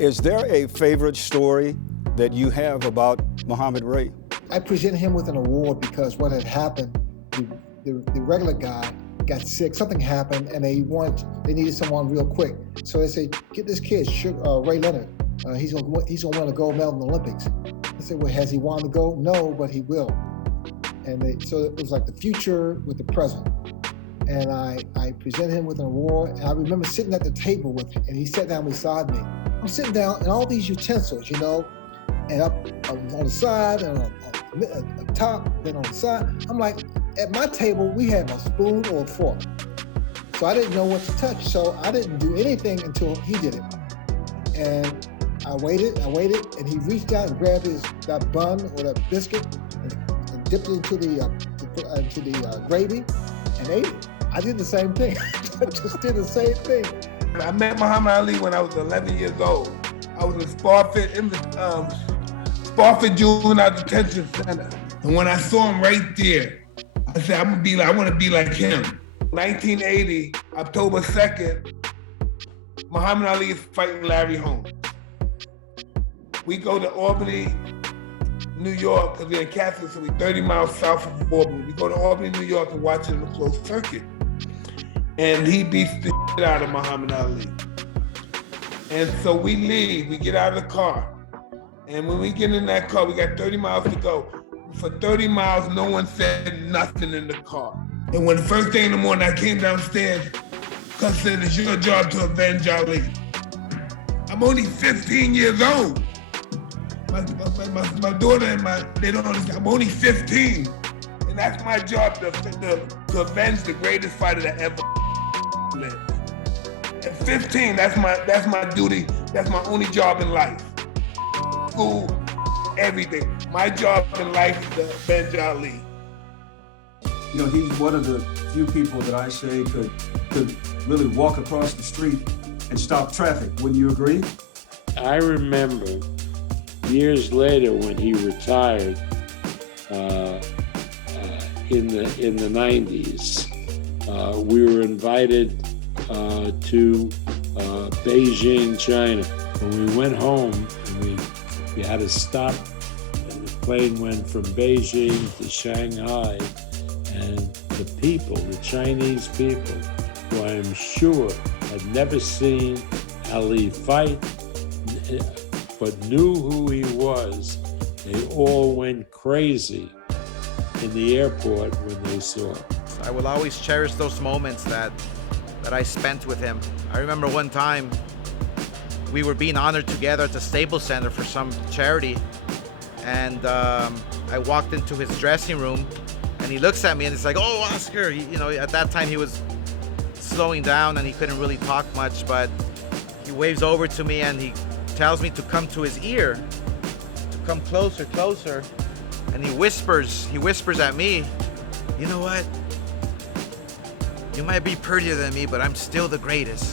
Is there a favorite story that you have about Muhammad Ray? I presented him with an award because what had happened, the regular guy got sick, something happened, and they needed someone real quick. So they said, get this kid, Ray Leonard. He's gonna win a gold medal in the Olympics. I said, well, has he won the gold? No, but he will. And so it was like the future with the present. And I presented him with an award, and I remember sitting at the table with him, and he sat down beside me. I'm sitting down, and all these utensils, and up on the side, and on the top, then on the side. I'm like, at my table, we had a spoon or a fork. So I didn't know what to touch, so I didn't do anything until he did it. And I waited, and he reached out and grabbed that bun or that biscuit and dipped it into the gravy and ate it. I did the same thing. I just did the same thing. I met Muhammad Ali when I was 11 years old. I was in Spofford Juvenile Detention Center. And when I saw him right there, I said, I want to be like him. 1980, October 2nd, Muhammad Ali is fighting Larry Holmes. We go to Albany, New York, because we're in Catholic, so we're 30 miles south of Albany. We go to Albany, New York, and watch it in the closed circuit. And he beats the shit out of Muhammad Ali. And so we leave, we get out of the car. And when we get in that car, we got 30 miles to go. For 30 miles, no one said nothing in the car. And when the first thing in the morning, I came downstairs, cuz said, it's your job to avenge Ali. I'm only 15 years old. My daughter and they don't understand, I'm only 15. And that's my job to avenge the greatest fighter that ever lived. At 15, that's my duty, that's my only job in life. School, everything. My job in life is to avenge Ali. He's one of the few people that I say could really walk across the street and stop traffic. Wouldn't you agree? I remember years later when he retired in the 90s, we were invited to Beijing, China. When we went home, we had to stop, and the plane went from Beijing to Shanghai, and the Chinese people, who I am sure had never seen Ali fight, but knew who he was, they all went crazy in the airport when they saw him. I will always cherish those moments that I spent with him. I remember one time we were being honored together at the Staples Center for some charity, and I walked into his dressing room, and he looks at me and it's like, "Oh, Oscar!" At that time he was slowing down and he couldn't really talk much, but he waves over to me and he tells me to come to his ear, to come closer, and he whispers at me, "You know what? You might be prettier than me, but I'm still the greatest."